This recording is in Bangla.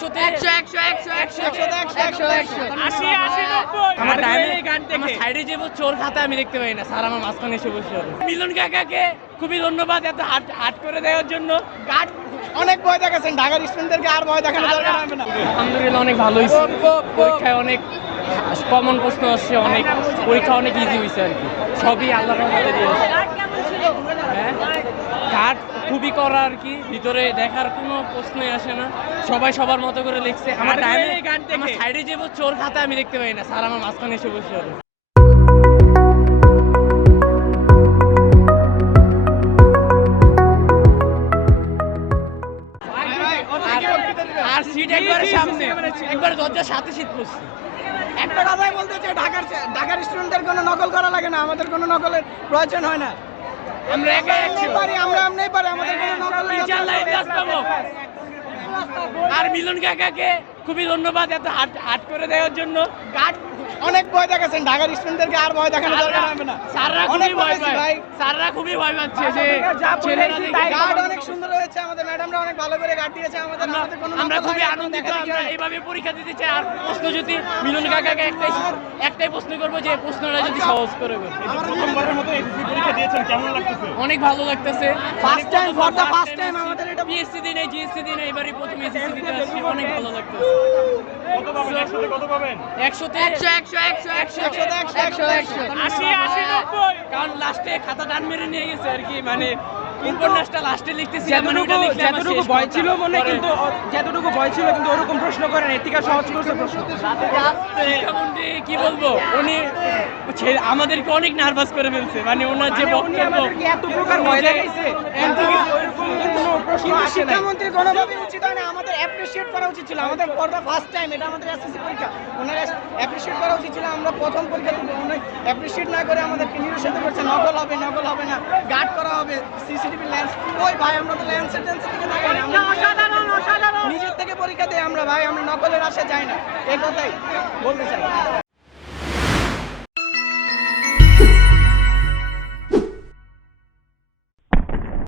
100তে 100 আমার সাইডে যে চোর খাতা আমি দেখতে পাই না, স্যার আমার মাঝখানে এসে বসে আছে। মিলন কাকাকে খুবই ধন্যবাদ এত হাট করে দেওয়ার জন্য। গার্ড অনেক ভয় দেখাচ্ছেন, ঢাকার স্টুডেন্টদেরকে আর ভয় দেখানো দরকার হবে না। আলহামদুলিল্লাহ অনেক ভালো হয়েছে, পরীক্ষায় অনেক কমন প্রশ্ন আসছে, অনেক পরীক্ষা অনেক ইজি হয়েছে আর কি, সবই আল্লাহর রহমতে দিয়েছে। হ্যাঁ, ঘাট খুবই করা আর কি, ভিতরে দেখার কোনো প্রশ্নই আসে না, সবাই সবার মতো করে লিখছে। আমার সাইডে যে চোর খাতা আমি দেখতে পাই না, স্যার আমার মাঝখানে এসে বসে আছে। আর সিট একবারে সামনে, একবারে দরজার সাথে সিট করছি। একটা কথাই বলতে চাই, ঢাকার স্টুডেন্টদের কোনো নকল করা লাগে না, আমাদের কোনো নকলের প্রয়োজন হয় না। আমরা একাই পারি, আমরা এমনিই পারি, আমাদের কোনো নকলের ইনশাআল্লাহ ইনজাস পাবো। আর মিলন কাকাকে খুবই ধন্যবাদ এত হাট করে দেওয়ার জন্য। গার্ড অনেক ভয় দেখাচ্ছেন, ঢাকার স্টুডেন্টদেরকে আর ভয় দেখানো দরকার হবে না। স্যাররা খুবই ভয় পায়, স্যাররা খুবই ভয় পাচ্ছে যে ছেলেরা গার্ড অনেক সুন্দর হয়েছে, আমাদের ম্যাডামরা অনেক ভালো করে গার্ড দিয়েছে আমাদের। আমরা খুবই আনন্দিত, আমরা এইভাবে পরীক্ষা দিতে চাই। আর প্রশ্ন যদি মিলন কাকাকে একটাই প্রশ্ন করবো যে প্রশ্নটা যদি সহজ করে প্রথমবারের মতো এসএসসি পরীক্ষা দিয়েছেন, কেমন লাগতেছে? অনেক ভালো লাগতেছে। ফার্স্ট টাইম আমাদের এটা পিএসসি দিনে জিএসসি দিনে এবারই প্রথম এসএসসি দিতে আসছি, অনেক ভালো লাগতেছে। কত পাবেন? 100তে কত পাবেন? 100তে 80 90, কারণ লাস্টে খাতা টান মেরে নিয়ে গেছে আর কি, মানে উপন্যাসটা লাস্টে লিখতেছি, যতটুকু ভয় ছিল মনে, কিন্তু যতটুকু ভয় ছিল কিন্তু ওরকম প্রশ্ন করেন, এর থেকে সহজ করছে প্রশ্ন। শিক্ষামন্ত্রী কি বলবো, উনি আমাদেরকে অনেক নার্ভাস করে ফেলছে, মানে ওনার যে বক্তব্য এত প্রকার ভয় দেখাইছে, কিন্তু শিক্ষামন্ত্রী কোনোভাবেই উচিত হয় না, আমাদের অ্যাপ্রিশিয়েট করা উচিত ছিল। আমাদের ফর দ্য ফার্স্ট টাইম এটা আমাদের এসএসসি পরীক্ষা, ওনারা অ্যাপ্রিশিয়েট করা উচিত ছিল। আমরা প্রথম পরীক্ষা দিব, উনি অ্যাপ্রিশিয়েট না করে আমাদেরকে নিরুৎসাহিত করছে, নকল হবে না, গার্ড করা হবে, সিসিটিভি লেন্স। ওই ভাই, আমরা তো লেন্সের দিকে তাকাই না, আমরা নিজের থেকে পরীক্ষা দিই আমরা ভাই, আমরা নকলের আশায় যাই না, এই কথাই বলতে চাই।